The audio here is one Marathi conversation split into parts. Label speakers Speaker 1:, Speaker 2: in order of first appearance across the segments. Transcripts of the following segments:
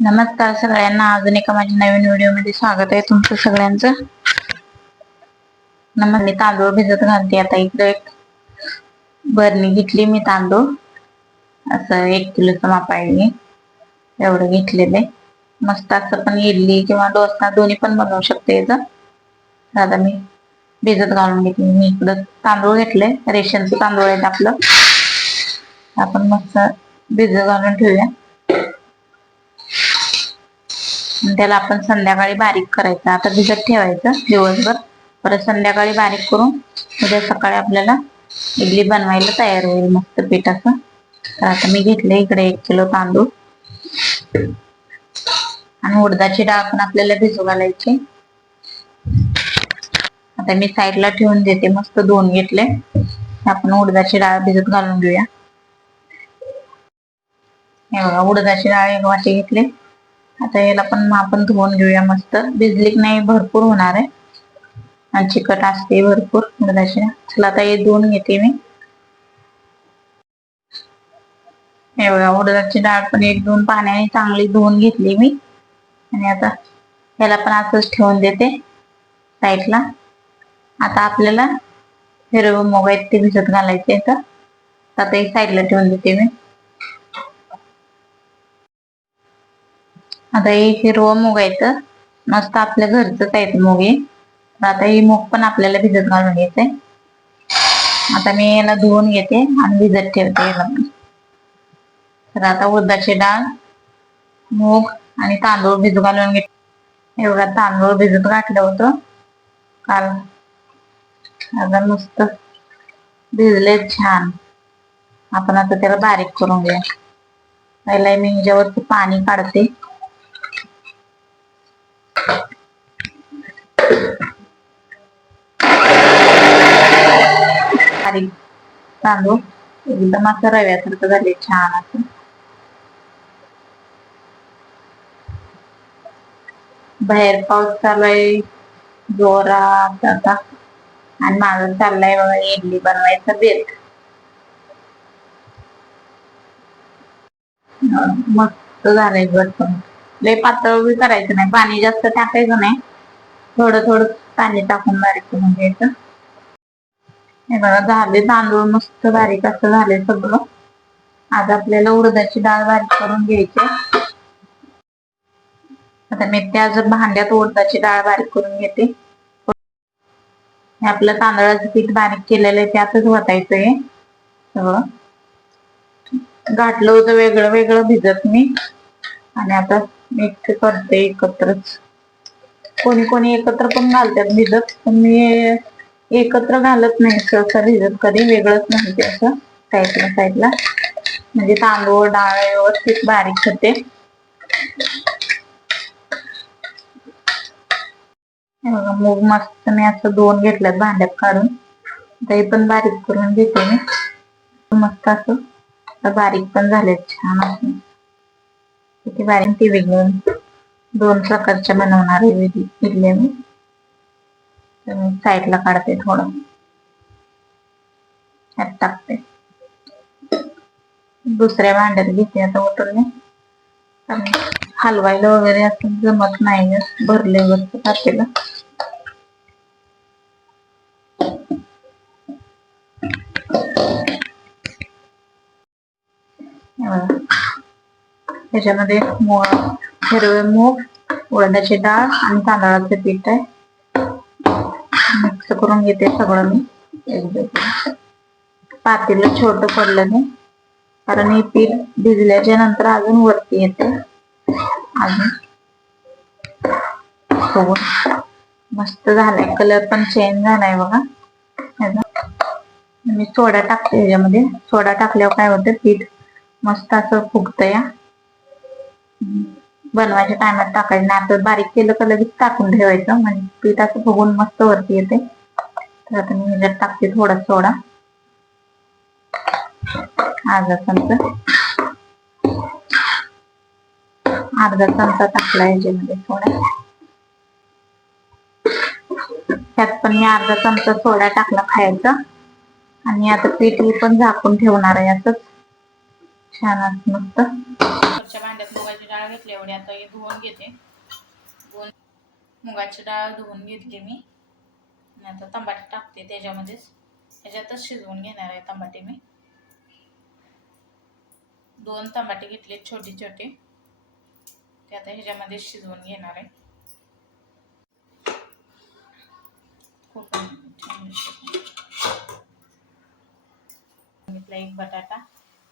Speaker 1: नमस्कार सगळ्यांना. अजून एका माझ्या नवीन व्हिडिओमध्ये स्वागत आहे तुमचं सगळ्यांचं. नमस्कार मी तांदूळ भिजत घालते आता इकडे. एक बरणी घेतली मी तांदूळ. असं एक किलोचं माप आहे. मी एवढं घेतलेलं आहे. मस्त असं पण इडली किंवा डोसा दोन्ही पण बनवू शकते याचं. आता मी भिजत घालून घेतली. मी इकडं तांदूळ घेतले रेशनचं तांदूळ आहेत आपलं. आपण मस्त भिजत घालून ठेवूया. त्याला आपण संध्याकाळी बारीक करायचं. आता भिजत ठेवायचं दिवसभर. परत संध्याकाळी बारीक करून उद्या सकाळी आपल्याला इडली बनवायला तयार होईल मस्त पिठाचं तर आता मी घेतले इकडे एक किलो तांदूळ. आणि उडदाची डाळ पण आपल्याला भिजू घालायची. आता मी साईडला ठेवून देते मस्त दोन घेतले. आपण उडदाची डाळ भिजत घालून घेऊया. हे बघा उडदाची डाळ एक वाटी घेतली. आता याला पण आपण धुवून घेऊया मस्त. भिजली नाही भरपूर होणार आहे. आणि चिकट असते भरपूर उडदाची चला आता हे धुवून घेते मी. हे बघा उडदाची डाळ पण एक दोन पाण्याने चांगली धुवून घेतली मी. आणि आता याला पण असंच ठेवून देते साईडला. आता आपल्याला हिरवं मोग आहेत ते भिजत घालायचे तर आता हे साईडला ठेवून देते मी. आता हे हिरवं मूग आहे मस्त आपल्या घरचंच आहे मूग हे. आता ही मूग पण आपल्याला भिजत घालून घ्यायचंय. आता मी याला धुवून घेते आणि भिजत ठेवते याला पण. तर आता उडदाची डाळ मूग आणि तांदूळ भिजू घालून घेते. एवढा तांदूळ भिजत घातलं होतं. काल. आता मस्त भिजले छान. आपण आता त्याला बारीक करून घ्या पहिला मी ह्याच्यावरती पाणी काढते बारीक तांदूळ एकदम असं रव्यासारखं झाले छान असं. बाहेर पाऊस चालूय जोरात आता. आणि माझं चाललंय बघा इडली बनवायचं बेत. मस्त झालंय पण. लय पातळ बी करायचं नाही पाणी जास्त टाकायचं नाही. थोडं थोडं पाणी टाकून बारीक करून घ्यायचं. हे बघा झाले तांदूळ मस्त बारीक असं झाले सगळं. आज आपल्याला उडदाची डाळ बारीक करून घ्यायची आता मी त्या जर भांड्यात उडदाची डाळ बारीक करून घेते. आपलं तांदळाचं पीठ बारीक केलेलं आहे त्यातच वाटायचंय सगळं. घातलं होतं वेगळं वेगळं भिजत मी. आणि आता मिक्स करते एकत्रच. कोणी कोणी एकत्र पण घालतात भिजत पण मी एकत्र घालत नाही सहसा भिजत कधी वेगळंच नाही ते असं साईडला साईडला म्हणजे तांदूळ डाळ व्यवस्थित बारीक होते. मग बघा मूग मस्त मी असं दोन घेतल्यात भांड्यात काढून. ते पण बारीक करून घेते मी. मस्त असं आता बारीक पण झालेत छान असं. किती बारीक ती वेगळं. दोन प्रकारच्या बनवणार आहे इडल्या मी. साईडला काढते थोडं. ह्यात टाकते. दुसऱ्या भांड्यात घेते आता उतरले आणि हलवायला वगैरे असं जमत नाही भरले वरचं टाकेला त्याच्यामध्ये हिरवे मूग उडदाची डाळ आणि तांदळाचे पीठ आहे. मिक्स करून घेते सगळं मी. एकदम पातेलं छोट पडलं नाही. कारण हे पीठ भिजल्याच्या नंतर अजून वरती येते. अजून. मस्त झालाय. कलर पण चेंज झालाय बघा. मी सोडा टाकते याच्यामध्ये. सोडा टाकल्यावर काय होतं? पीठ मस्त असं फुगत या बनवायच्या टायमात टाकायचं. नाही आता बारीक केलं का लगेच टाकून ठेवायचं. म्हणजे पीठ असं फुगून मस्त वरती येते. तर आता मी ह्याच्यात टाकते थोडा सोडा. अर्धा चमचा. अर्धा चमचा टाकला याच्यामध्ये सोडा त्यात पण मी अर्धा चमचा सोडा टाकला खायचा. आणि आता पीठ पण झाकून ठेवणार आहे असंच. छान असं मस्त. भांड्यात मुगाची डाळ घेतली एवढी. आता हे धुवून घेते. मुगाची डाळ धुवून घेतली मी. आणि आता तंबाटे टाकते त्याच्यामध्येच. ह्याच्यातच शिजवून घेणार आहे तंबाटे मी. दोन तंबाटे घेतले छोटे छोटे. ते आता ह्याच्यामध्ये शिजवून घेणार आहे. खूप घेतला एक बटाटा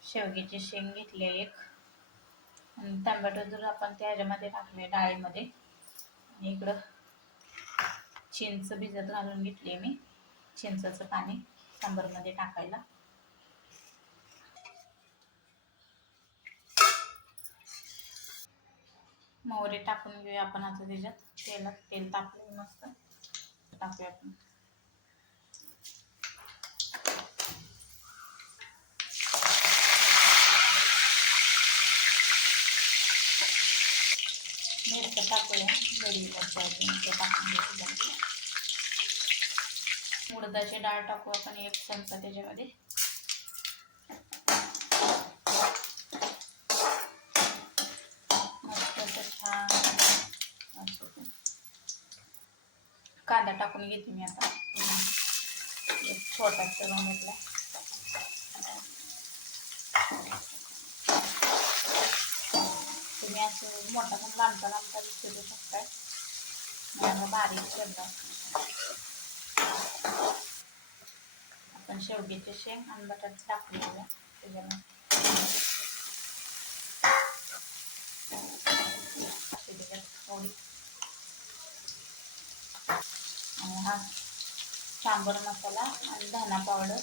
Speaker 1: शेवग्याची शेंग घेतली एक. आणि टमाटो जर आपण त्या ह्याच्यामध्ये टाकले डाळीमध्ये. आणि इकडं चिंच भिजत घालून घेतली मी. चिंचाचं पाणी सांबरमध्ये टाकायला. मोहरी टाकून घेऊया आपण आता त्याच्यात. तेलात तेल टाकलं मस्त. टाकूया आपण. मिरचं टाकूया. बेडी टाकून घेतलं उडदाची डाळ टाकू आपण एक चमचा त्याच्यामध्ये. छान कांदा टाकून घेते मी आता. एक छोटा करून तुम्ही असं मोठा पण लांबचा लांबचा विचारू शकताय. मी बारीक चिरला आपण शेवग्याचे शेंग आणि बटाटे टाकून घेऊया. त्याच्यामध्ये त्याच्यात थोडी. आणि हा सांबर मसाला आणि धना पावडर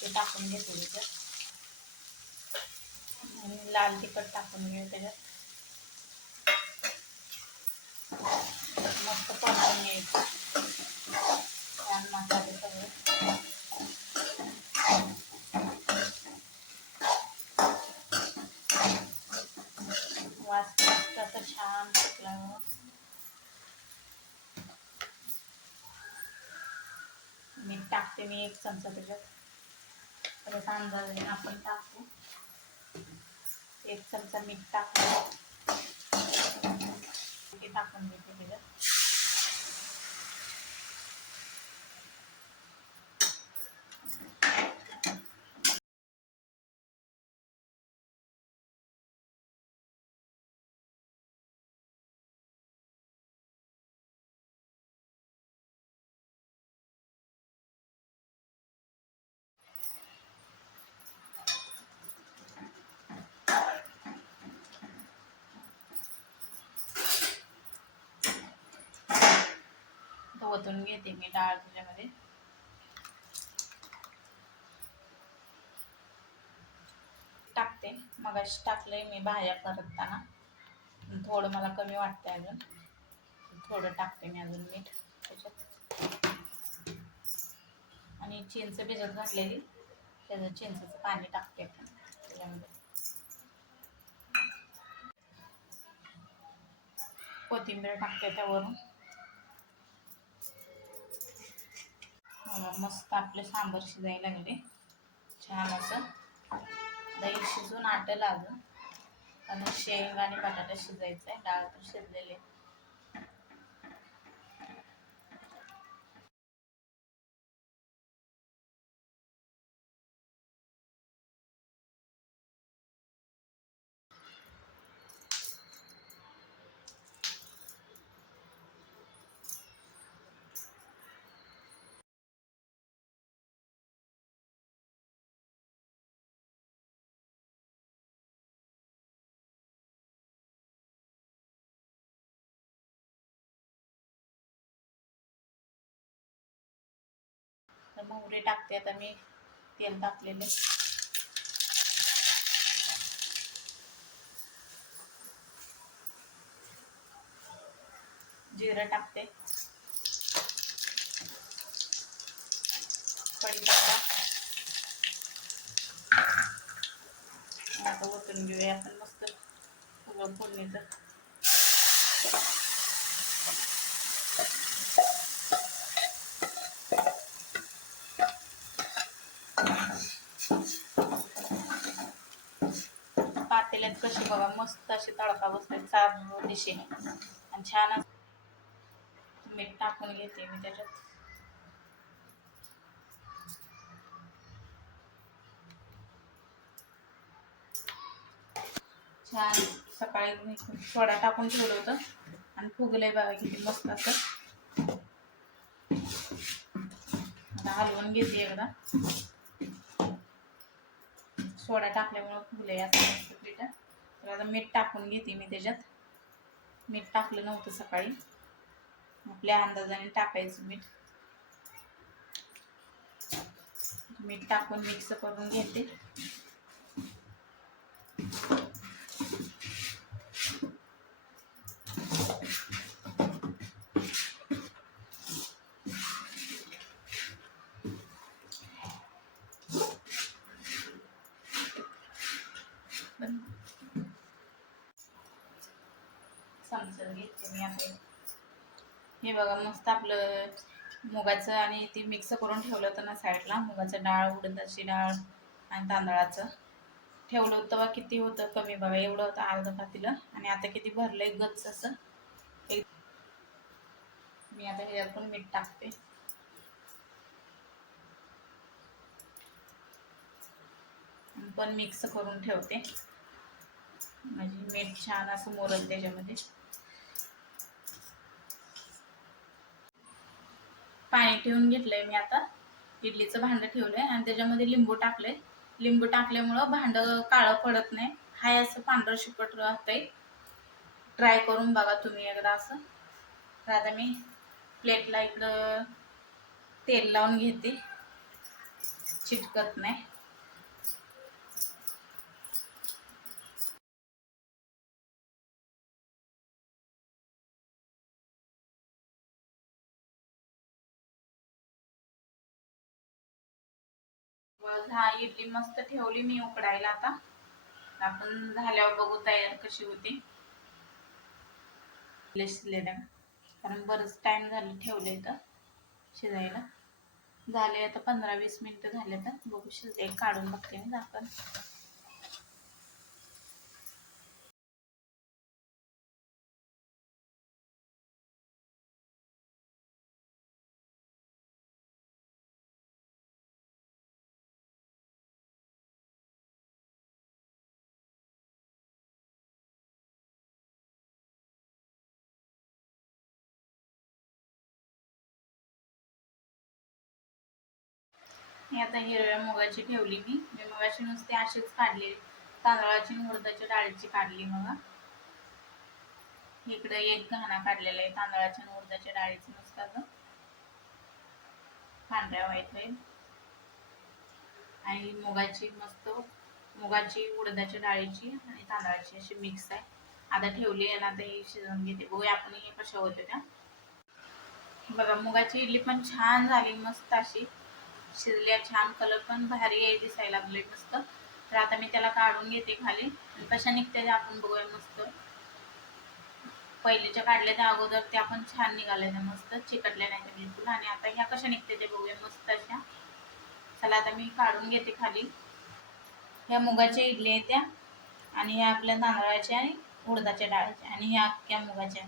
Speaker 1: ते टाकून घेते त्याच्यात. आणि लाल तिखट टाकून घेऊ त्याच्यात. मस्त परतून घ्यायचं छान मसाले सगळे. वास मस्त असं छान सुटला हो. मीठ टाकते मी एक चमचा त्याच्यात. परत अंदाजाने आपण टाकू. एक चमचा मीठ टाकू ते टाकून घेते त्याच्यात ओतून घेते मी डाळ त्याच्यामध्ये टाकते. मगाशी टाकलंय मी भाज्या परतताना. थोडं मला कमी वाटतंय अजून. थोडं टाकते मी अजून मीठ त्याच्यात. आणि चिंच भिजत घातलेली. त्याचं चिंचचं पाणी टाकते आपण त्याच्यामध्ये. कोथिंबीर टाकते त्यावरून. बघा, मस्त आपले सांबर शिजायला लागले. छान असं. दही शिजून आटेल अजून आणि शेंग आणि बटाटा शिजायचा आहे. डाळ तर शिजलेली आहे. तर मोहरी टाकते. आता मी तेल टाकलेले जिरं टाकते. आता ओतून घेऊया आपण मस्त सगळं फोडणीचं पातेल्यात कशी बघा असे तडका बसतात चार दिशेने आणि छान मीठ टाकून घेते मी त्याच्यात. छान सकाळी मी सोडा टाकून ठेवलं होतं. आणि फुगलंय बघा किती मस्त असं. आता हलवून घेते एकदा. सोडा टाकल्यामुळं फुगलंय असं मस्त पीठ. तर आता मीठ टाकून घेते मी त्याच्यात. मीठ टाकलं नव्हतं सकाळी. आपल्या अंदाजाने टाकायचं मीठ. मीठ टाकून मिक्स करून घेते समजून घेते मी आता हे बघा मस्त आपलं मुगाचं आणि ते मिक्स करून ठेवलं होतं ना साईडला. मुगाचं डाळ उडदाची डाळ आणि तांदळाचं. ठेवलं होतं बा किती होतं कमी बघा एवढं होतं अर्ध पातीलं. आणि आता किती भरलंय गच्च असं. एक मी आता ह्याच्यात पण मीठ टाकते. पण मिक्स करून ठेवते. म्हणजे मीठ छान असं मोरल त्याच्यामध्ये. पाणी ठेवून घेतलंय मी आता. इडलीचं भांडं ठेवलंय आणि त्याच्यामध्ये लिंबू टाकलंय. लिंबू टाकल्यामुळं भांडं काळं पडत नाही. हाय असं पांढरं शिपट राहतंय. ट्राय करून बघा तुम्ही एकदा असं. तर आता मी प्लेटला इकडं तेल लावून घेते. चिटकत नाही. बघ, हा इडली मस्त ठेवली मी उकडायला आता. आपण झाल्यावर बघू तयार कशी होती. शिजलेल्या. कारण बरंच टाइम झालं ठेवले तर शिजायला. झाले आता पंधरा वीस मिनिट झाले तर बघू शिजले काढून बघते मी आपण. मी आता हिरव्या मुगाची ठेवली मी मी मुगाची नुसते अशीच काढली तांदळाची आणि उडदाच्या डाळीची काढली बघा. इकडे एक घाणा काढलेला आहे तांदळाच्या आणि उडदाच्या डाळीचं नुसतं पांढऱ्या व्हाईट आहे. आणि मुगाची मस्त मुगाची उडदाच्या डाळीची आणि तांदळाची अशी मिक्स आहे. आता ठेवली ना आता ही शिजवून घेते. बघूया आपण हे कशा होत बघा मुगाची इडली पण छान झाली मस्त अशी. शिजल्या छान कलर पण भारी आहे दिसायला लागले मस्त. तर आता मी त्याला काढून घेते खाली. आणि कशा निघते त्या आपण बघूया मस्त. पहिलेच्या काढल्या त्या अगोदर त्या पण छान निघाल्या त्या मस्त. चिकटल्या नाही त्या बिलकुल. आणि आता ह्या कशा निघते ते बघूया मस्त अशा. चला आता मी काढून घेते खाली. ह्या मुगाच्या इडल्या आहेत त्या. आणि ह्या आपल्या तांदळाच्या आणि उडदाच्या डाळीच्या. आणि ह्या अख्ख्या मुगाच्या.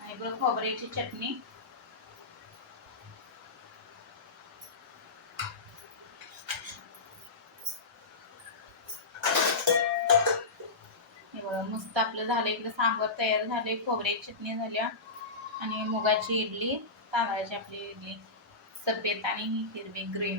Speaker 1: आणि इकडं खोबऱ्याची चटणी हे बघा मस्त आपलं झालं इकडं सांबर तयार झाले खोबरे चटणी झाल्या आणि मुगाची इडली तांदळाची आपली इडली सफेद आणि हिरवी ग्रीन.